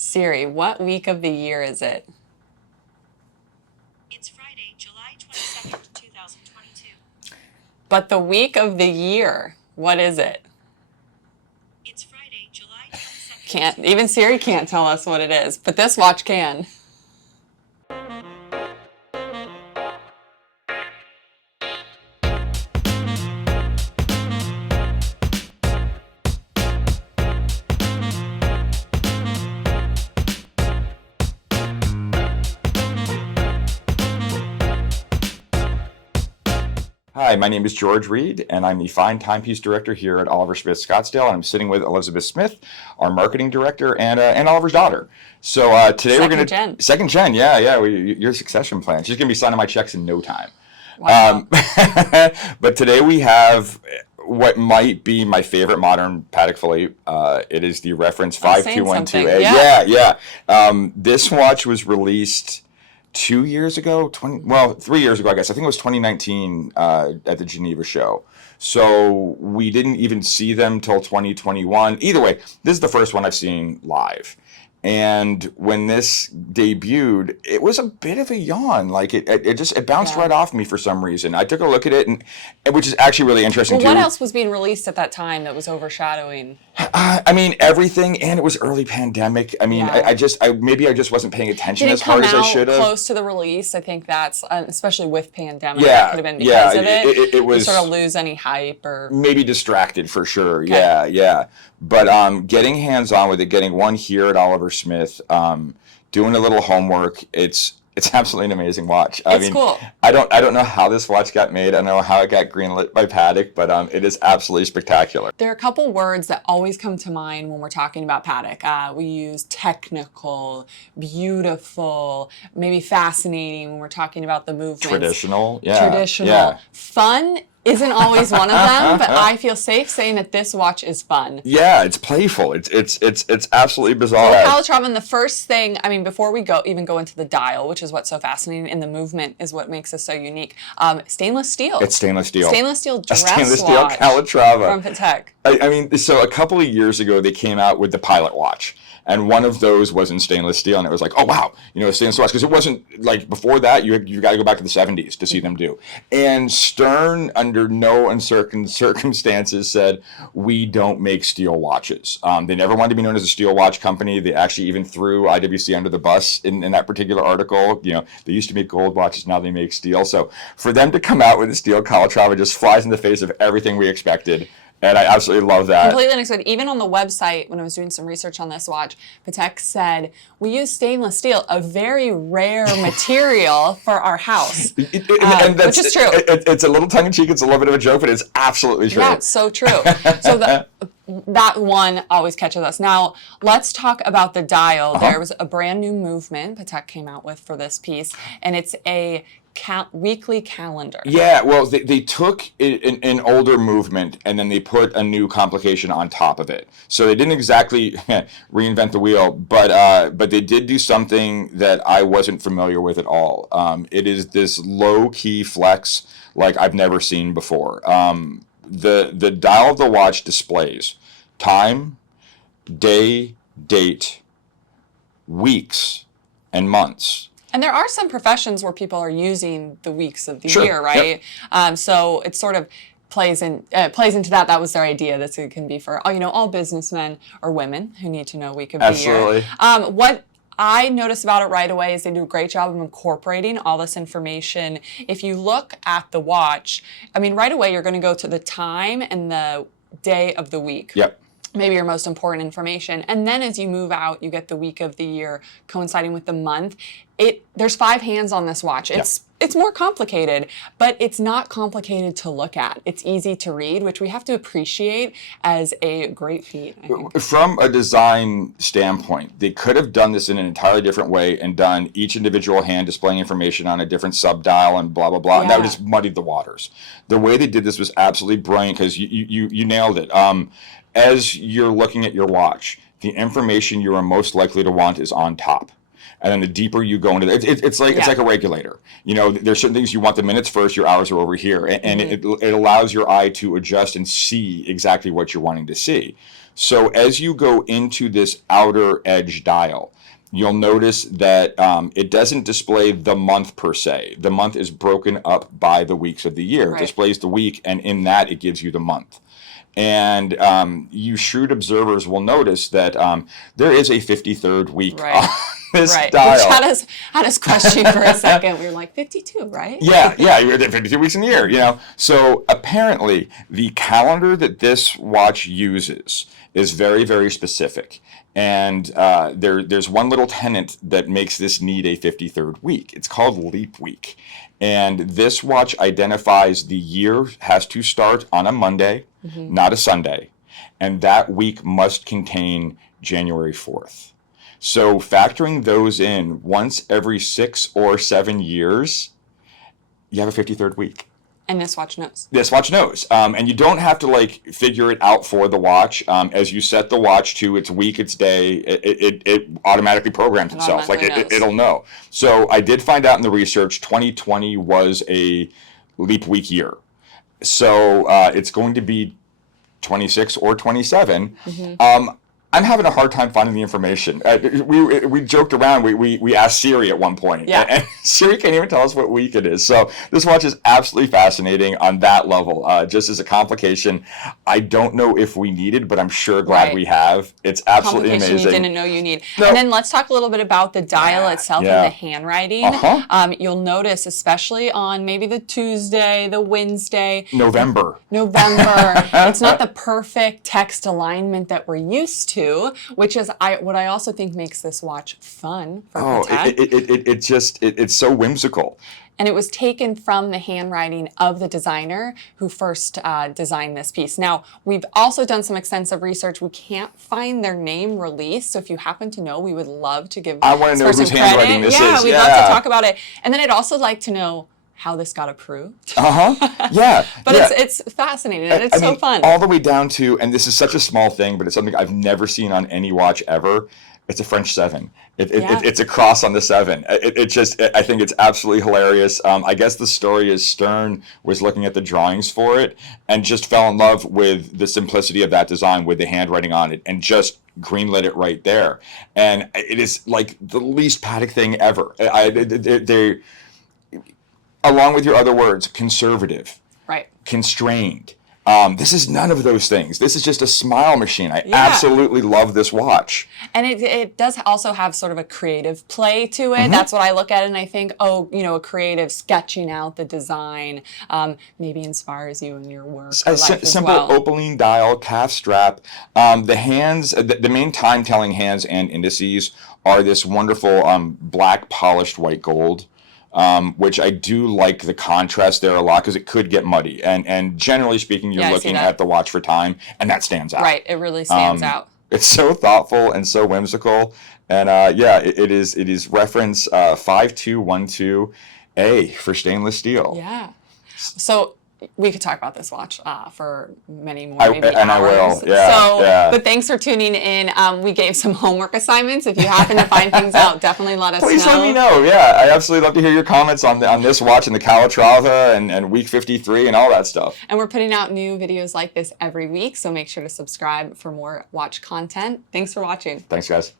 Siri, what week of the year is it? It's Friday, July 22nd, 2022. But the week of the year, what is it? It's Friday, July 22nd. Can't, even Siri can't tell us what it is, but this watch can. Hi, my name is George Reid, and I'm the Fine Timepiece Director here at Oliver Smith Scottsdale, and I'm sitting with Elizabeth Smith, our Marketing Director, and Oliver's daughter. So today we're going to... Second gen, yeah. Your succession plan. She's going to be signing my checks in no time. Wow. But today we have what might be my favorite modern Patek Philippe. It is the reference 5212A. Yeah. This watch was released 2 years ago, 3 years ago, I guess. I think it was 2019 at the Geneva show. So we didn't even see them till 2021. Either way, this is the first one I've seen live. And when this debuted, it was a bit of a yawn. Like it bounced right off me for some reason. I took a look at it, and which is actually really interesting. Well, what else was being released at that time that was overshadowing? I mean, everything, and it was early pandemic. I mean, I maybe I just wasn't paying attention as hard as I should have. Close to the release, I think that's especially with pandemic. That could have been because of it. It was, you sort of lose any hype or maybe distracted for sure. Okay. Yeah. But getting hands on with it, getting one here at Oliver Smith, doing a little homework. It's absolutely an amazing watch. I mean, cool. I don't know how this watch got made. I don't know how it got greenlit by Patek, but it is absolutely spectacular. There are a couple words that always come to mind when we're talking about Patek. We use technical, beautiful, maybe fascinating when we're talking about the movements. Traditional. Fun isn't always one of them, but I feel safe saying that this watch is fun. Yeah, it's playful. It's absolutely bizarre. So Calatrava, and the first thing, I mean, before we even go into the dial, which is what's so fascinating, and the movement is what makes this so unique. Stainless steel. It's stainless steel. Stainless steel dress watch. Stainless steel Calatrava From Patek. I mean, so a couple of years ago, they came out with the Pilot watch. And one of those was in stainless steel, and it was like, oh wow, stainless steel watch, because it wasn't like before that. You got to go back to the 70s to see them do. And Stern, under no uncertain circumstances, said we don't make steel watches. They never wanted to be known as a steel watch company. They actually even threw IWC under the bus in that particular article. They used to make gold watches, now they make steel. So for them to come out with a steel Calatrava just flies in the face of everything we expected. And I absolutely love that. Completely unexpected. Even on the website, when I was doing some research on this watch, Patek said, we use stainless steel, a very rare material for our house. Which is true. It's a little tongue-in-cheek, it's a little bit of a joke, but it's absolutely true. Yeah, it's so true. So that one always catches us. Now, let's talk about the dial. There was a brand new movement Patek came out with for this piece, and it's a weekly calendar. Yeah, well, they took an older movement and then they put a new complication on top of it. So they didn't exactly reinvent the wheel, but they did do something that I wasn't familiar with at all. It is this low-key flex like I've never seen before. The dial of the watch displays time, day, date, weeks, and months. And there are some professions where people are using the weeks of the year, right? Yep. So it sort of plays into that. That was their idea. That it can be for all businessmen or women who need to know week of the year. What I noticed about it right away is they do a great job of incorporating all this information. If you look at the watch, I mean, right away you're going to go to the time and the day of the week. Yep. Maybe your most important information. And then as you move out, you get the week of the year coinciding with the month. There's 5 hands on this watch. It's more complicated, but it's not complicated to look at. It's easy to read, which we have to appreciate as a great feat, I think. From a design standpoint, they could have done this in an entirely different way and done each individual hand displaying information on a different subdial and blah, blah, blah. Yeah. And that would just muddy the waters. The way they did this was absolutely brilliant because you nailed it. As you're looking at your watch, the information you are most likely to want is on top. And then the deeper you go into it's like a regulator. You know, there's certain things you want the minutes first, your hours are over here. And it allows your eye to adjust and see exactly what you're wanting to see. So as you go into this outer edge dial, you'll notice that it doesn't display the month per se. The month is broken up by the weeks of the year. Right. It displays the week, and in that it gives you the month. And you shrewd observers will notice that there is a 53rd week on this dial. Which had us question for a second. We were like, 52, right? Yeah, you're at 52 weeks in the year, you know. So apparently the calendar that this watch uses is very, very specific. And there's one little tenet that makes this need a 53rd week. It's called leap week. And this watch identifies the year has to start on a Monday, not a Sunday. And that week must contain January 4th. So factoring those in once every 6 or 7 years, you have a 53rd week. And this watch knows. This watch knows. And you don't have to like figure it out for the watch. As you set the watch to its week, its day, it automatically programs itself. It'll know. So I did find out in the research, 2020 was a leap week year. So it's going to be 26 or 27. I'm having a hard time finding the information. We joked around. We asked Siri at one point, and Siri can't even tell us what week it is. So this watch is absolutely fascinating on that level. Just as a complication, I don't know if we needed, but I'm sure glad we have. It's absolutely amazing. You didn't know you need. No. And then let's talk a little bit about the dial itself and the handwriting. You'll notice, especially on maybe the Tuesday, the Wednesday, November. It's not the perfect text alignment that we're used to. Which is what I also think makes this watch fun for Patek. It's so whimsical. And it was taken from the handwriting of the designer who first designed this piece. Now, we've also done some extensive research. We can't find their name released, so if you happen to know, we would love to give I want to know whose handwriting this is. Yeah, we'd love to talk about it. And then I'd also like to know how this got approved. Yeah. But it's fascinating and it's so fun. All the way down to, and this is such a small thing, but it's something I've never seen on any watch ever. It's a French 7. It's a cross on the 7. I think it's absolutely hilarious. I guess the story is Stern was looking at the drawings for it and just fell in love with the simplicity of that design with the handwriting on it and just greenlit it right there. And it is like the least Patek thing ever. They along with your other words, conservative, constrained. This is none of those things. This is just a smile machine. I absolutely love this watch. And it does also have sort of a creative play to it. That's what I look at it and I think, a creative sketching out the design maybe inspires you in your work or life as simple well. opaline dial, calf strap. The hands, the main time-telling hands and indices are this wonderful black polished white gold. Which I do like the contrast there a lot because it could get muddy. And generally speaking, you're looking at the watch for time, and that stands out. Right, it really stands out. It's so thoughtful and so whimsical. And it is reference 5212A for stainless steel. Yeah. So we could talk about this watch for many more maybe hours. I will, But thanks for tuning in. We gave some homework assignments. If you happen to find things out, definitely let us know. Please let me know. Yeah, I absolutely love to hear your comments on this watch and the Calatrava and week 53 and all that stuff. And we're putting out new videos like this every week, so make sure to subscribe for more watch content. Thanks for watching. Thanks, guys.